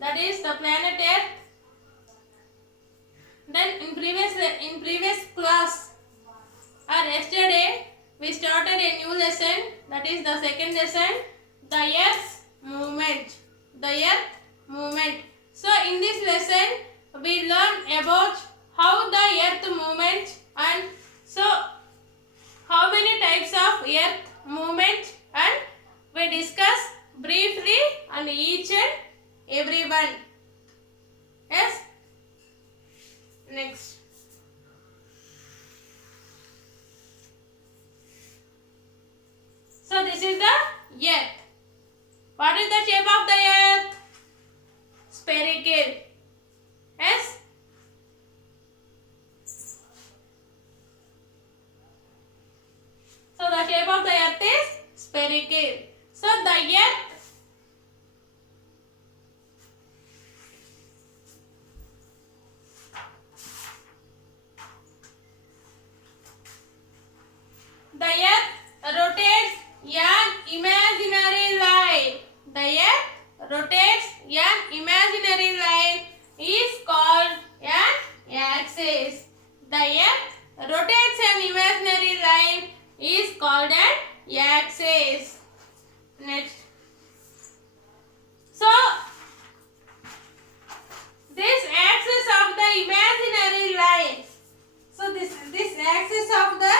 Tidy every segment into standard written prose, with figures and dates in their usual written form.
that is the planet Earth. Then in previous class or yesterday we started a new lesson, that is the second lesson, the Earth's movement. The Earth movement. So in this lesson we learn about how the Earth movement, and so how many types of Earth movement, and we discuss briefly on each and every one. Yes. Next. So this is the Earth. What is the shape of the Earth? Spherical. Yes. So the shape of the Earth is spherical. So the Earth rotates an imaginary line. The Earth rotates an imaginary line is called an axis. The Earth rotates an imaginary line is called an axis. Next. So this axis of the imaginary line. So this axis of the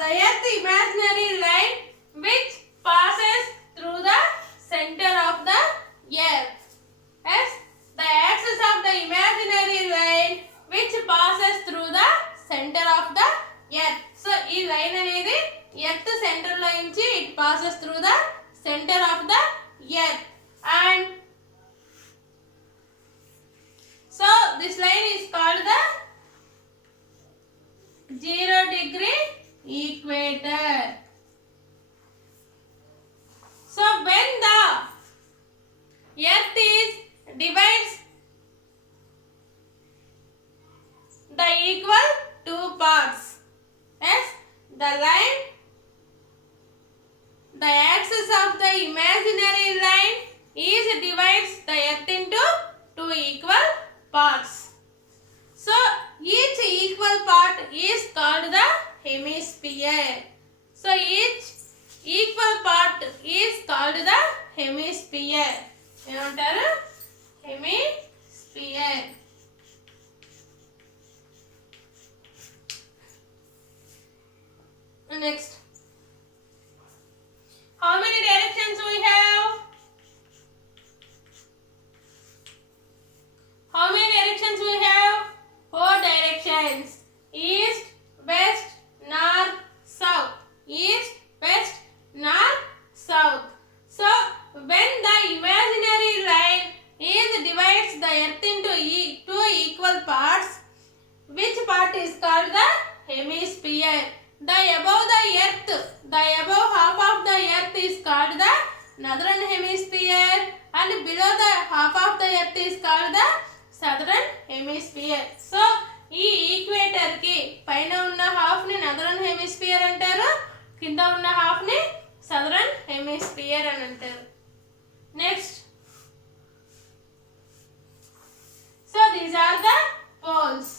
Earth imaginary line which passes through the center of the Earth. Yes, the axis of the imaginary line which passes through the center of the Earth. So ఈ line అనేది earth centre లో నుంచి it passes through the center of the Earth, and so this line is called the 0-degree equator. So when the Earth is divides the equal two parts. Yes, the line, the axis of the imaginary line is divides the Earth into two equal parts. So each equal part is called the hemisphere. So each equal part is called the hemisphere. ఏమంటారు? Hemisphere. Next. How many directions we have? How many directions we have? 4 directions. East, west, north, south. East, west, north, south. So when the imaginary line is divides the Earth into two equal parts, which part is called the hemisphere? The above the Earth, the above half of the Earth is called the northern hemisphere, and below the half of the Earth is called the southern hemisphere. So ఈ equator కి పైన ఉన్న half ని northern hemisphere అంటారు, కింద ఉన్న half ని southern hemisphere అని అంటారు. Next. So these are the poles.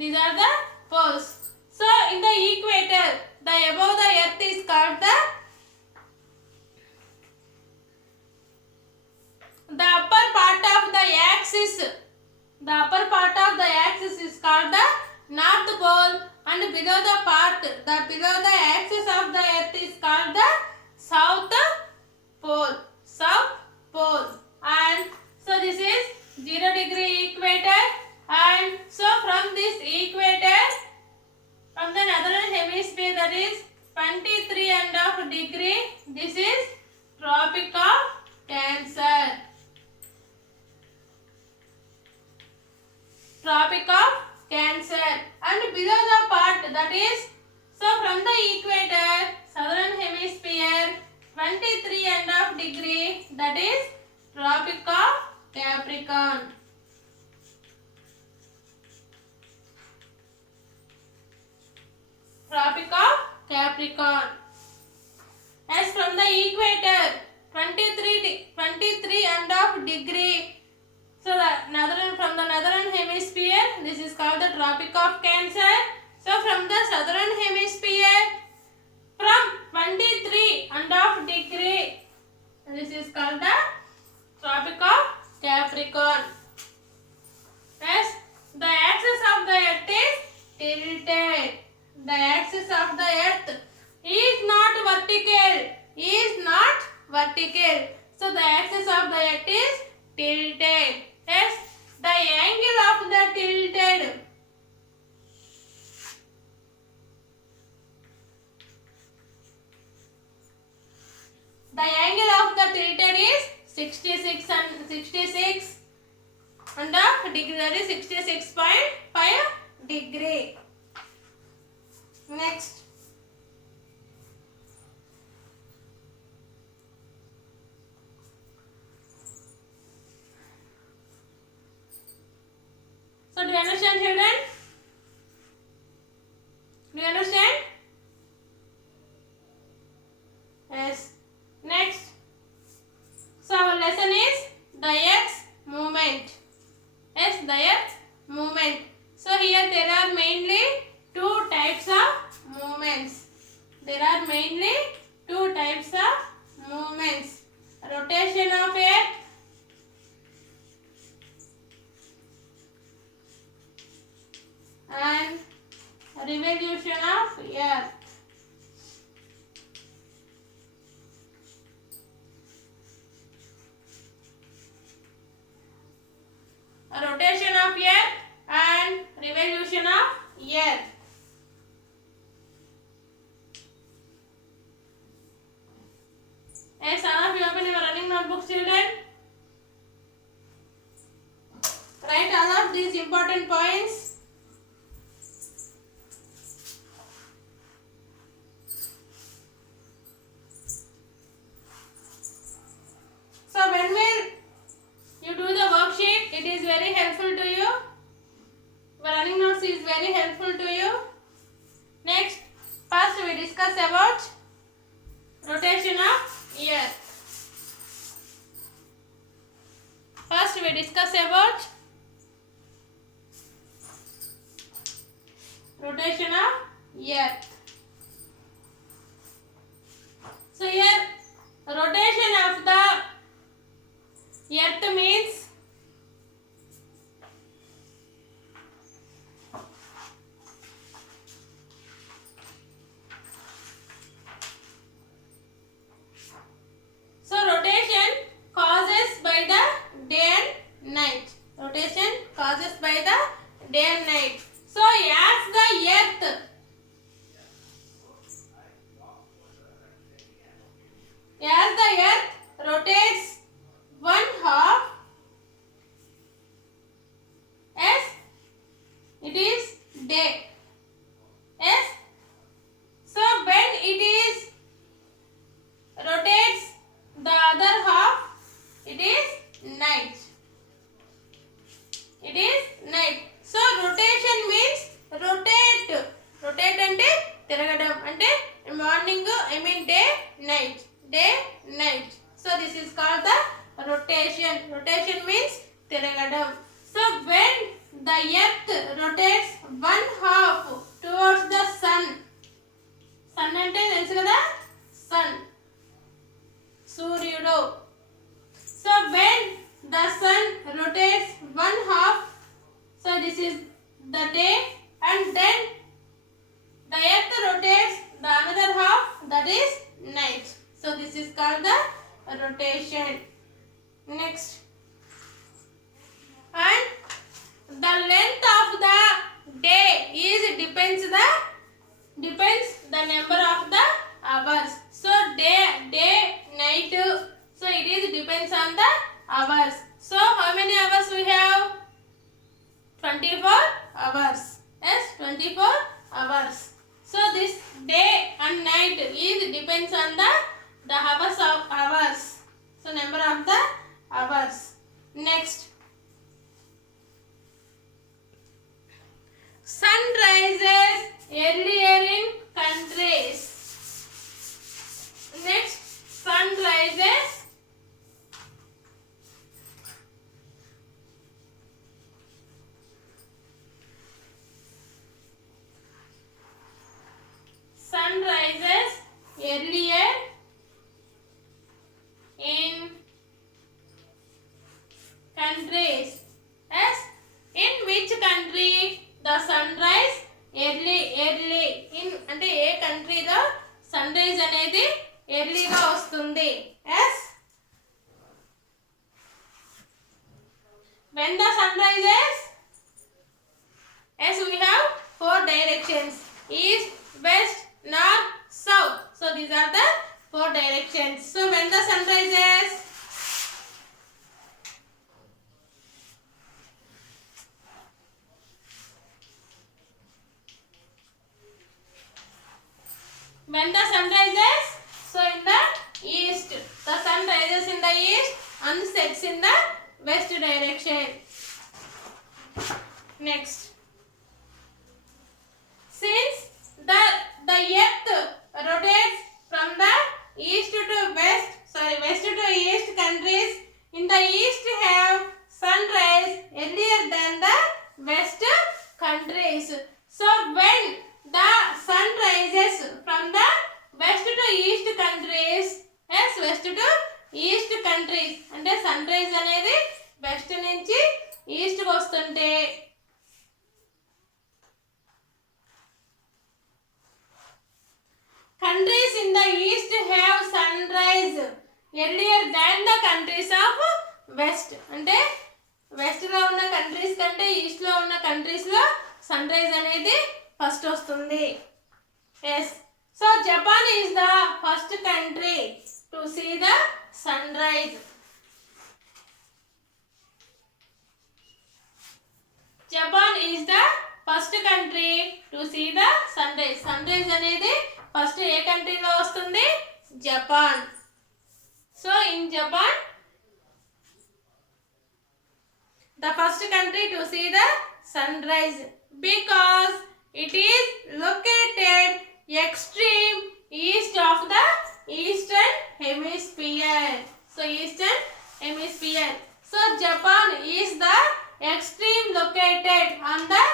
These are the poles. So in the equator, the above the Earth is called the upper part of the axis. The upper part of the axis is called the North Pole, and below the axis of the Earth is called the South Pole. South Pole. And so this is 0-degree equator. And so from this equator, from the northern hemisphere, that is 23.5 degree, this is Tropic of Cancer. Tropic of Cancer. And below the part, that is, so from the equator, southern hemisphere, 23.5 degree, that is Tropic of Capricorn. Tropic of Capricorn. As from the equator, 23 and of degree. So from the northern hemisphere, this is called the Tropic of Cancer. So from the southern hemisphere, from 23 and of degree, this is called the Tropic of Capricorn. Yes, the axis of the earth is tilted. The axis of the earth is not vertical. Is not vertical. So the axis of the earth is tilted. Yes, the angle of the tilted. The angle of the tilted is 66 and of degree, that is 66.5 degree. Next. So do you understand, children? Do you understand? Yes. Next. So our lesson is the Earth's movement. Yes, the Earth's movement. So here there are mainly two types of movements. There are mainly two types of movements. Rotation of Earth and revolution of Earth. Rotation of Earth and revolution of Earth. Yes, all of you open your running notebooks, children. Write all of these important points. So when will you do the worksheet? It is very helpful to you. The running notes is very helpful to you. Next, first we discuss about rotation of Earth. First we discuss about rotation of Earth. So here rotation of the Earth means rotation causes by the day and night. Rotation causes by the day and night. So as the earth rotates one half, as it is day. Yes. So when it is rotates the other half, it is night. It is night. So rotation means rotate. Rotate ante tiragadam ante morning, I mean day, night. Day, night. So this is called the rotation. Rotation means tiragadam. So when the earth rotates one half towards the sun. Sun ante telusu kada? Sun. Suryudu. So when the sun rotates one half, so this is the day, and then the earth rotates the another half, that is night. So this is called the rotation. Next. And the length of the day is depends the number of the hours. So day, night. So it is depends on the hours. So how many hours we have? 24 hours. Yes, 24 hours. So this day and night is depends on the hours of hours. So number of the hours. Next. Sun rises earlier in countries. Next, sun rises when the sun rises, yes, we have four directions: east, west, north, south. So these are the four directions. So when the sun rises, when the sun rises, so in the east, the sun rises in the east and sets in the west direction. Next, since the earth rotates from the east to west to east, countries in the east have sunrise earlier than the west countries. So when the sun rises from the west to east countries, yes, west to east countries అంటే sun rise అనేది west నుంచి east కి వస్తుంటే countries in the east have sunrise earlier than the countries of west. అంటే west లో ఉన్న countries కంటే east లో ఉన్న కంట్రీస్ లో సన్ రైజ్ అనేది ఫస్ట్ వస్తుంది. yes, so Japan is the first country to see the sunrise. Japan is the first country to see the sunrise. Sunrise అనేది ఫస్ట్ ఏ కంట్రీలో వస్తుంది? Japan. So in Japan the first country to see the sunrise because it is located extreme east of the eastern hemisphere. So eastern hemisphere. So Japan is the extreme located on the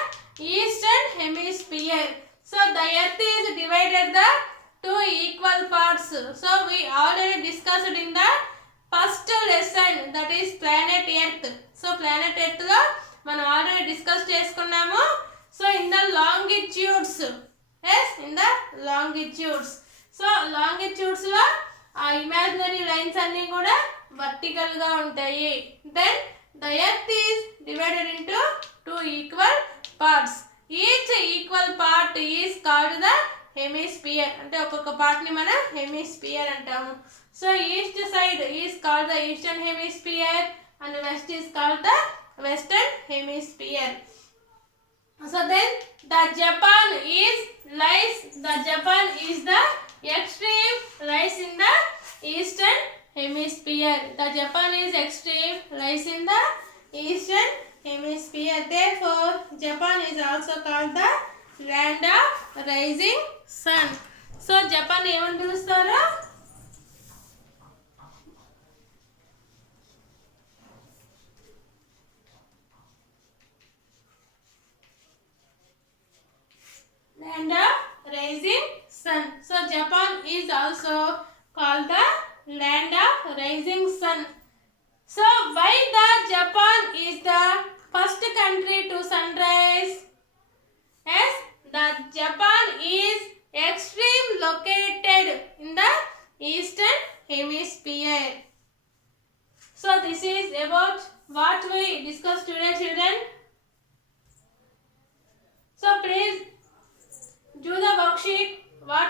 eastern hemisphere. So the earth is divided the two equal parts. So we already discussed in the first lesson, that is planet earth. So planet earth lo మనం already discuss చేసుకున్నాము. So in the longitudes, yes, in the longitudes. So longitudes లో ఆ imaginary lines అన్ని కూడా vertical గా ఉంటాయి. Then the earth is divided into two equal parts. Each equal part is called the hemisphere. అంటే ఒక్కొక్క part ని మనం హెమిస్పియర్ అంటాము. So east side is called the eastern hemisphere and west is called the western hemisphere. So then the Japan is the extreme lies in the eastern hemisphere. The Japan is extreme lies in the eastern hemisphere. Therefore Japan is also called the land of rising sun. So Japan ఏమని పిలుస్తారు? Land of rising sun. So Japan is also called the land of rising sun. So why the Japan is the first country to sunrise? Yes, the Japan is extreme located in the eastern hemisphere. So this is about what we discussed today, children. So please do the worksheet what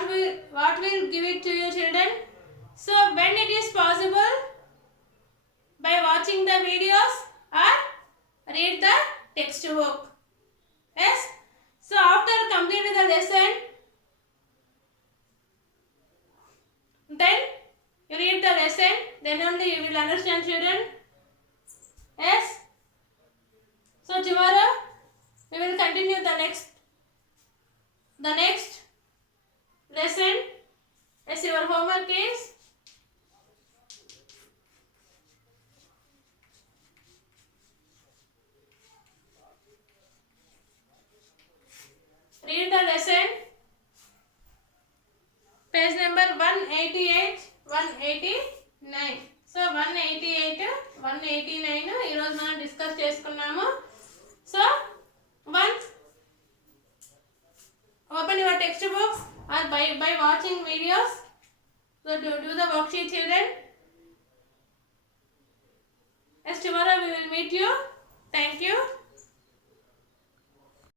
will give it to you, children. So when it is possible, by watching the videos or read the textbook. Yes, so after completing the lesson, then you read the lesson, then only you will understand, children. Yes, so tomorrow we will continue the next lesson. As your homework is read the lesson page number 188 189. So 188 189 ఈ రోజు మనం discuss చేసుకున్నాము. So once open your textbooks or by watching videos. So do the worksheet, children. As tomorrow we will meet you. Thank you.